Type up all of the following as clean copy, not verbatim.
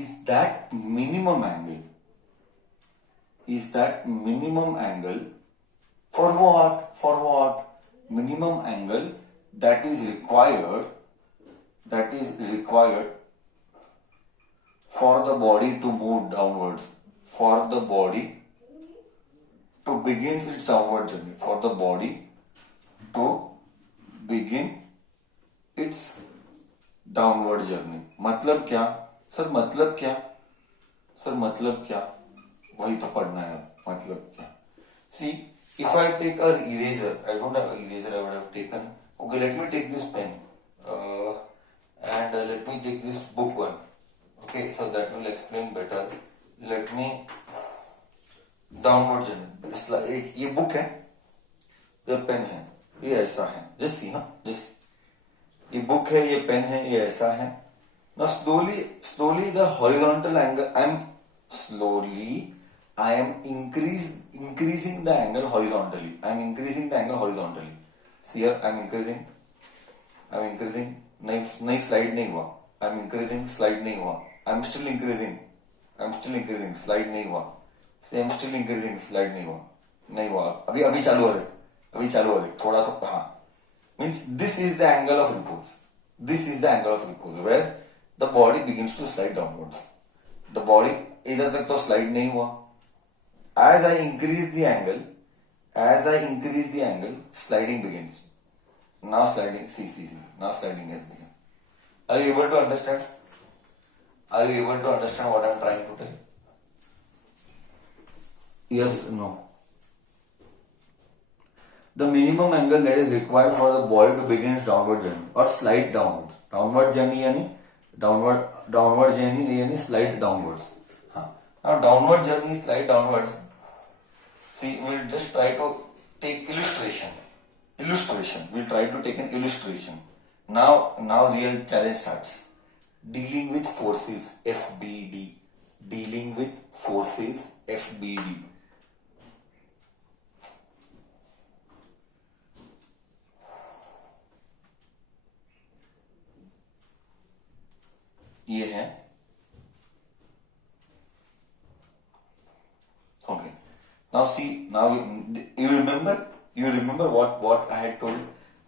is that minimum angle. Is that minimum angle for what? For what? Minimum angle that is required for the body to move downwards, for the body to begin its downward journey, for the body to begin its downward journey. मतलब क्या sir? मतलब क्या sir? मतलब क्या? वही तो पढ़ना है. मतलब क्या? See, if I take a eraser, I don't have an eraser. I would have taken. Okay, let me take this pen, and let me take this book one. Okay, so that will explain better. Let me downward journey. ये book है, ये pen है, ये ऐसा है. Just see, हाँ, just ये book है, ये पेन है, ये ऐसा है. Now slowly the horizontal angle. I am increasing the angle horizontally. I am increasing the angle horizontally. See here, I am increasing. नहीं slide नहीं हुआ. I am increasing, slide नहीं हुआ. I am still increasing, slide नहीं हुआ. See, I am still increasing, slide नहीं हुआ. अभी चालू हो देख. थोड़ा सा, हाँ. Means this is the angle of repose. Where the body begins to slide downwards. The body इधर तक तो slide नहीं हुआ. As I increase the angle, sliding begins. Now sliding, see. Now sliding has begun. Are you able to understand? Are you able to understand what I am trying to tell? Yes, no. The minimum angle that is required for the body to begin its downward journey or slide downwards. Downward journey यानी slide downwards. हाँ. Now downward journey, slide downwards. See, we'll just try to take illustration. We'll try to take an illustration. Now real challenge starts. Dealing with forces, FBD. ये है. Okay. Now see, you remember what I had told.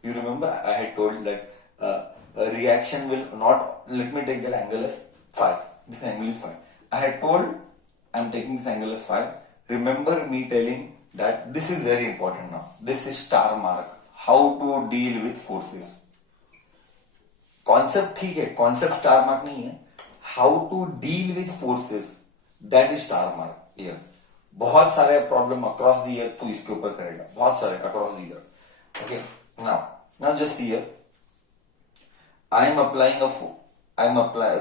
You remember I had told that a reaction will not. Let me take that angle as phi. This angle is phi. I had told I am taking this angle as phi. Remember me telling that this is very important now. This is star mark. How to deal with forces. Concept ठीक है. Concept star mark नहीं है. How to deal with forces. That is star mark here. बहुत सारे problem across the year तो इसके ऊपर करेगा. बहुत सारे across the year. Okay. Now just see here. I am applying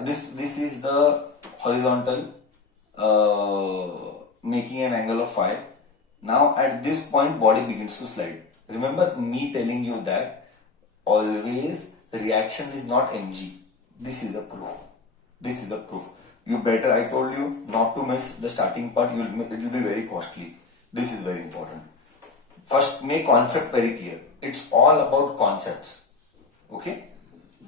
this is the horizontal, making an angle of phi. Now at this point body begins to slide. Remember me telling you that always reaction is not mg. This is the proof. You better, I told you not to miss the starting part. It will be very costly. This is very important. First make concept very clear. It's all about concepts. Okay.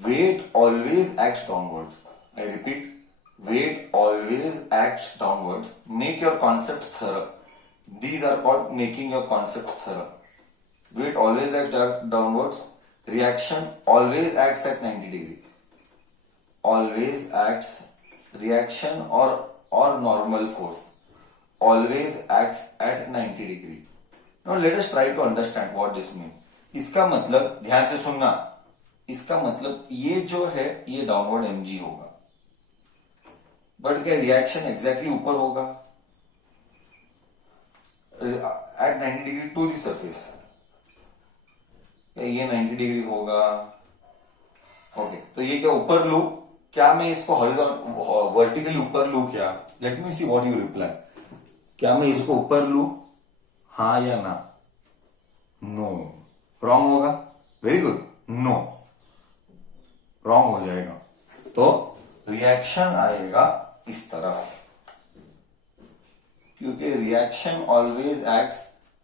Weight always acts downwards. I repeat, weight always acts downwards. Make your concepts thorough. These are called making your concepts thorough. Weight always acts downwards. Reaction always acts at 90 degree. Reaction or normal force always acts at 90 degree. Now let us try to understand what this means. इसका मतलब ध्यान से सुनना. इसका मतलब ये जो है ये डाउनवर्ड mg होगा. बट क्या रिएक्शन एग्जैक्टली ऊपर होगा? At 90 degree to the surface. ये 90 डिग्री होगा. ओके. तो ये क्या ऊपर लू? क्या मैं इसको हॉरिजॉन्टल वर्टिकली ऊपर लू क्या? Let me see what you reply. क्या मैं इसको ऊपर लू? हाँ या ना? नो. रॉन्ग होगा. Very good. नो, रॉन्ग हो जाएगा. तो रिएक्शन आएगा इस तरफ, क्योंकि reaction always acts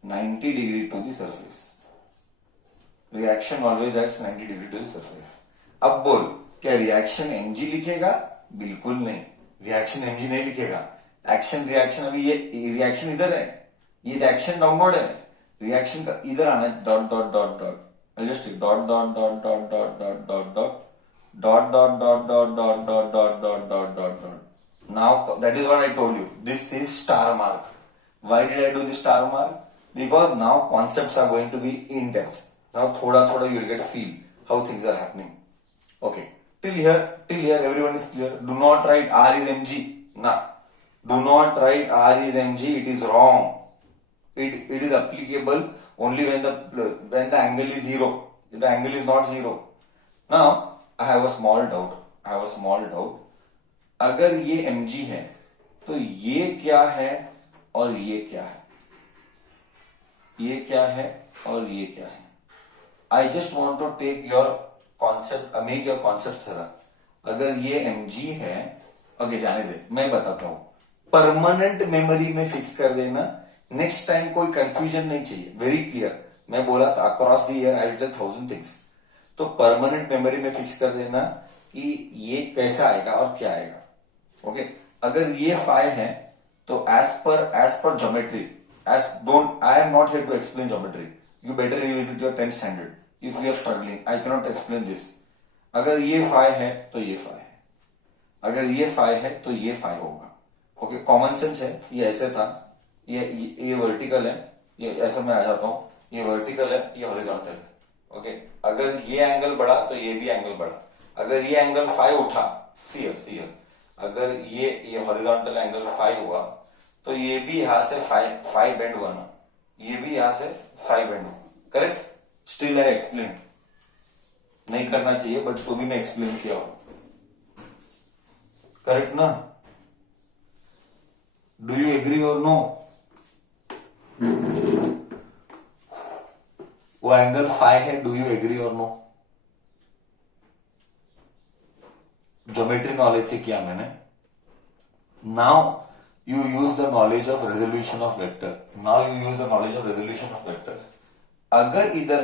90 degree to the surface. Reaction always acts 90 degree to the surface. अब बोल, क्या रिएक्शन mg लिखेगा? बिल्कुल नहीं. रिएक्शन mg नहीं लिखेगा, एक्शन रिएक्शन, अभी ये रिएक्शन इधर है, ये रिएक्शन डाउनवर्ड है, रिएक्शन का इधर आना है, dot dot dot dot, just dot dot dot dot dot dot dot dot dot dot dot dot dot dot dot dot dot dot. Now that is what I told you. This is star mark. Why did I do this star mark? Because now concepts are going to be in depth. Now thoda thoda you will get a feel how things are happening. Okay. Till here everyone is clear. Do not write R is mg. Nah. Do not write R is mg. It is wrong. It is applicable only when the angle is zero. If the angle is not zero. Now I have a small doubt. अगर ये mg है तो ये क्या है और ये क्या है, ये क्या है और ये क्या है. I just want to take your concept, make your concept थोड़ा. अगर ये mg है, ओके जाने दे, मैं बताता हूं. परमानेंट मेमोरी में फिक्स कर देना, नेक्स्ट टाइम कोई कंफ्यूजन नहीं चाहिए, वेरी क्लियर. मैं बोला था across the year I will tell 1000 things. तो परमानेंट मेमोरी में फिक्स कर देना कि ये कैसा आएगा और क्या आएगा. ओके अगर ये फाइ है तो as per geometry, I am not here to explain geometry. You better revisit your 10th standard if you are struggling. I can not explain this. अगर ये फाइ है तो ये फाइ है, अगर ये फाइ है तो ये फाइ होगा. ओके कॉमन सेंस है. ये ऐसे था, ये वर्टिकल है, ये ऐसा मैं आ जाता हूं, ये वर्टिकल है, ये हॉरिजॉन्टल है. ओके अगर ये एंगल बढ़ा तो ये भी एंगल बढ़ा. अगर ये एंगल फाइ उठा, सी अगर ये हॉरिजॉन्टल एंगल फाइ हुआ तो ये भी यहां से फाइ बेंड हुआ ना, ये भी यहां से फाइ बेंड हुआ. करेक्ट. स्टिल आई एक्सप्लेन, नहीं करना चाहिए बट तो भी मैं एक्सप्लेन किया हूं. करेक्ट ना. डू यू एग्री और नो? वो एंगल फाइ है, डू यू एग्री और नो? ज्योमेट्री नॉलेज से किया मैंने. Now you use the knowledge of resolution of vector. अगर इधर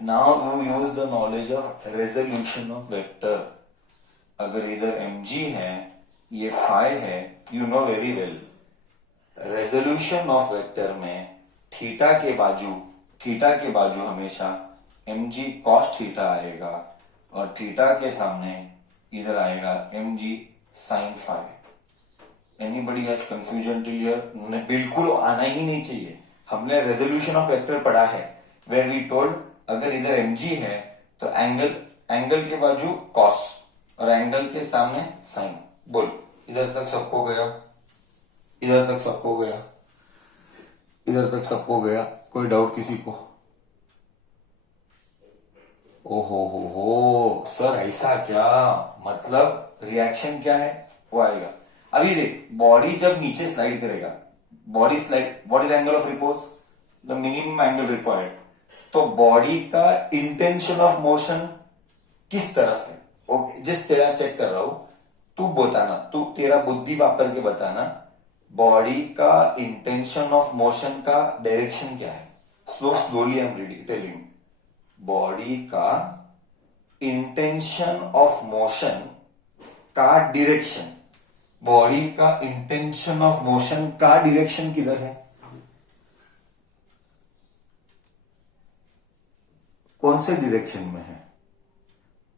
now you use the knowledge of resolution of vector. अगर इधर mg है, ये फाइ है, you know very well resolution of vector में थीटा के बाजू हमेशा mg cos थीटा आएगा और थीटा के सामने इधर आएगा mg sin phi. Anybody has confusion till here? बिल्कुल आना ही नहीं चाहिए. हमने रेजोल्यूशन ऑफ वेक्टर पढ़ा है वेयर वी टोल्ड अगर इधर mg है तो एंगल के बाजू cos और एंगल के सामने sin. बोल इधर तक सबको गया, इधर तक सबको गया. कोई डाउट किसी को? ओहो सर ऐसा क्या, मतलब रिएक्शन क्या है वो आएगा. अभी देख बॉडी जब नीचे स्लाइड करेगा, body slide, what is angle of repose? The minimum angle required. तो बॉडी का इंटेंशन ऑफ मोशन किस तरफ है? ओके जिस तेरा चेक कर रहा हूं, तू बताना, तू तेरा बुद्धि वापर के बताना बॉडी का इंटेंशन ऑफ मोशन का डायरेक्शन क्या है. Slowly I am reading telling. Body का इंटेंशन ऑफ मोशन का डायरेक्शन, बॉडी का इंटेंशन ऑफ मोशन का डायरेक्शन किधर है? कौन से डायरेक्शन में है?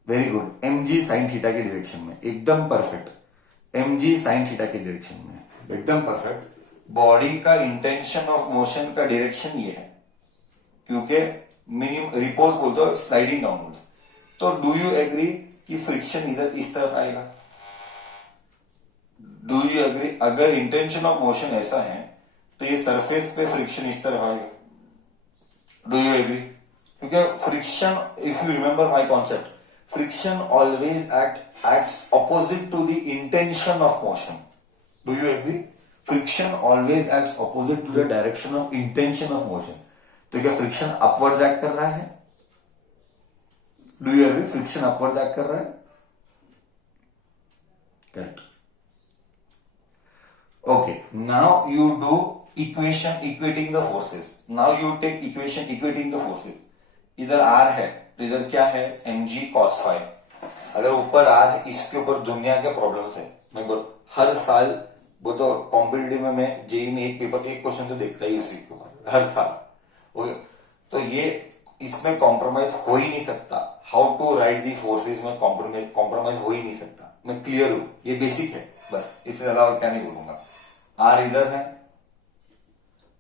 Very good, mg sin theta के डायरेक्शन में. एकदम परफेक्ट. mg sin थीटा के डायरेक्शन में एकदम परफेक्ट. बॉडी का इंटेंशन ऑफ मोशन का डायरेक्शन ये है क्योंकि मिनिमम रिपोज बोलते हो स्लाइडिंग डाउनवर्ड्स. तो डू यू एग्री कि फ्रिक्शन इधर इस तरफ आएगा? Do you agree? अगर इंटेंशन ऑफ मोशन ऐसा है तो ये सरफेस पे फ्रिक्शन इस तरफ आएगा. Do you agree? क्योंकि friction, if you remember my concept, friction always acts opposite to the intention of motion. Do you agree? Friction always acts opposite to the direction of intention of motion. तो क्या friction upward act कर रहा है? Do you agree? Friction upward act कर रहा है. Correct. Okay now you do equation equating the forces. Now you take equation equating the forces. इधर R है तो इधर क्या है? mg cos phi. अगर ऊपर आर है, इसके ऊपर दुनिया के प्रॉब्लम्स है. मैं बोल हर साल, वो तो कॉम्पिटिटिव में मैं जेई में एक पेपर के एक क्वेश्चन तो देखता ही उसी के ऊपर हर साल। ओके, तो ये इसमें कॉम्प्रोमाइज हो ही नहीं सकता। How to write the forces में कॉम्प्रोमाइज हो ही नहीं सकता। मैं क्लियर हूं, ये बेसिक है, बस इससे ज्यादा और क्या नहीं बोलूंगा। आर इधर है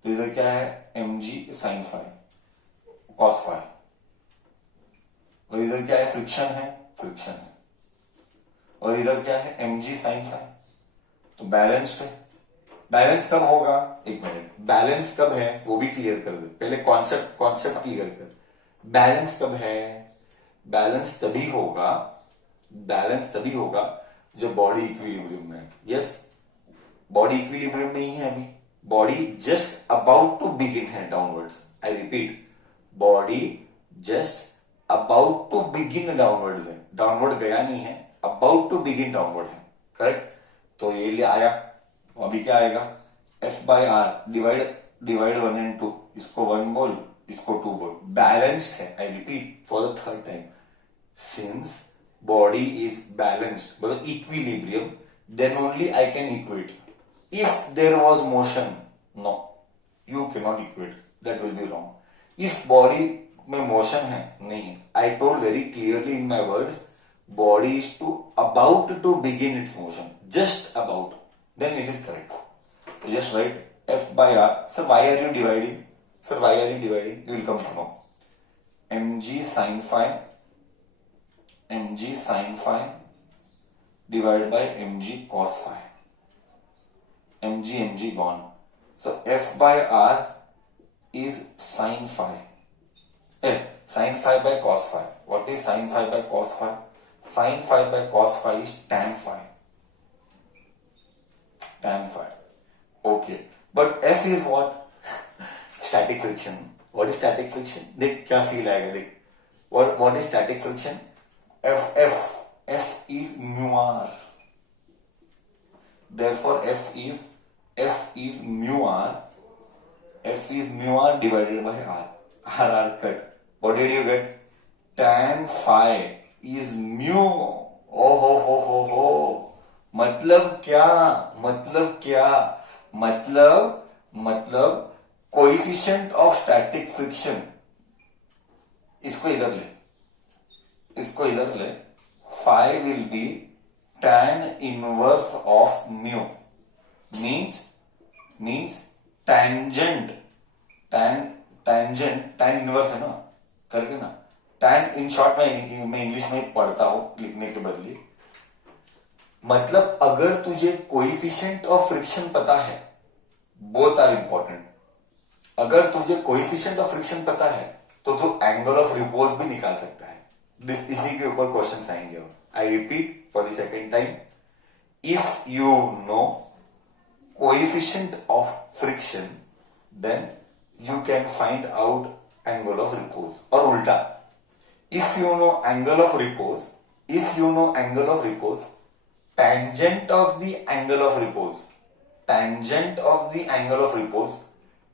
तो इधर क्या है, M G sine five cos five, और इधर क्या है, फ्रिक्शन है, और इधर क्या है, एम जी साइन फाइव। तो बैलेंस्ड है। बैलेंस कब होगा, एक मिनट, बैलेंस कब है वो भी क्लियर कर दे, पहले कॉन्सेप्ट क्लियर कर। बैलेंस कब है, बैलेंस तभी होगा, जब बॉडी इक्विलिब्रियम में है। यस, बॉडी इक्विलिब्रियम में ही है अभी, body just about to begin है downwards. I repeat, body just about to begin downwards है, डाउनवर्ड गया नहीं है, अबाउट टू बिगिन डाउनवर्ड है, करेक्ट। तो ये ले आया, अभी क्या आएगा, F by R divide 1 and 2, इसको 1 बोल, इसको 2 बोल। बैलेंस्ड है, I repeat for the third time, since body is balanced, मतलब equilibrium, then only I can equate. If there was motion, no, you cannot equate, that will be wrong. If body में motion है, नहीं, I told very clearly in my words, body is about to begin its motion, just about, then it is correct. So just write F by R. Sir, why are you dividing? You will come to know. mg sin phi divided by mg cos phi. mg gone. So f by r is sin phi. Sin phi by cos phi. What is sin phi by cos phi? Sin phi by cos phi is tan phi. Okay. But f is what? Static friction. What is static friction? देख क्या feel आएगा, देख. What is static friction? F is mu r. Therefore F is mu r. F is mu r divided by r. R cut. What did you get? Tan phi is mu. Oh ho. मतलब coefficient of static friction, इसको इधर ले, phi will be tan inverse of mu, means tangent, tan inverse है ना, करके ना, tan, in short मैं English में पढ़ता हूं लिखने के बदले, मतलब अगर तुझे कोएफिशिएंट ऑफ फ्रिक्शन पता है, बोथ आर इंपॉर्टेंट। अगर तुझे कोएफिशिएंट ऑफ फ्रिक्शन पता है तो तू एंगल ऑफ रिपोज भी निकाल सकता है। इसी के ऊपर क्वेश्चन आएंगे। I repeat for the second time, if you know coefficient of friction then you can find out angle of repose, और उल्टा, if you know angle of repose, tangent of the angle of repose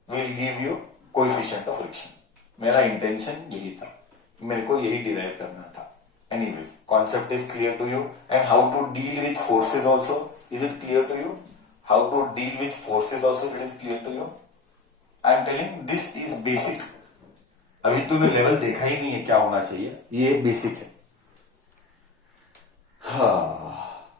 will give you coefficient of friction. मेरा intention यही था, मेरे को यही derive करना था। Anyways, concept is clear to you, and how to deal with forces also, is it clear to you? How to deal with forces also, it is clear to you? I am telling this is basic. अभी तूने level देखा ही नहीं है क्या होना चाहिए, ये basic है। हाँ।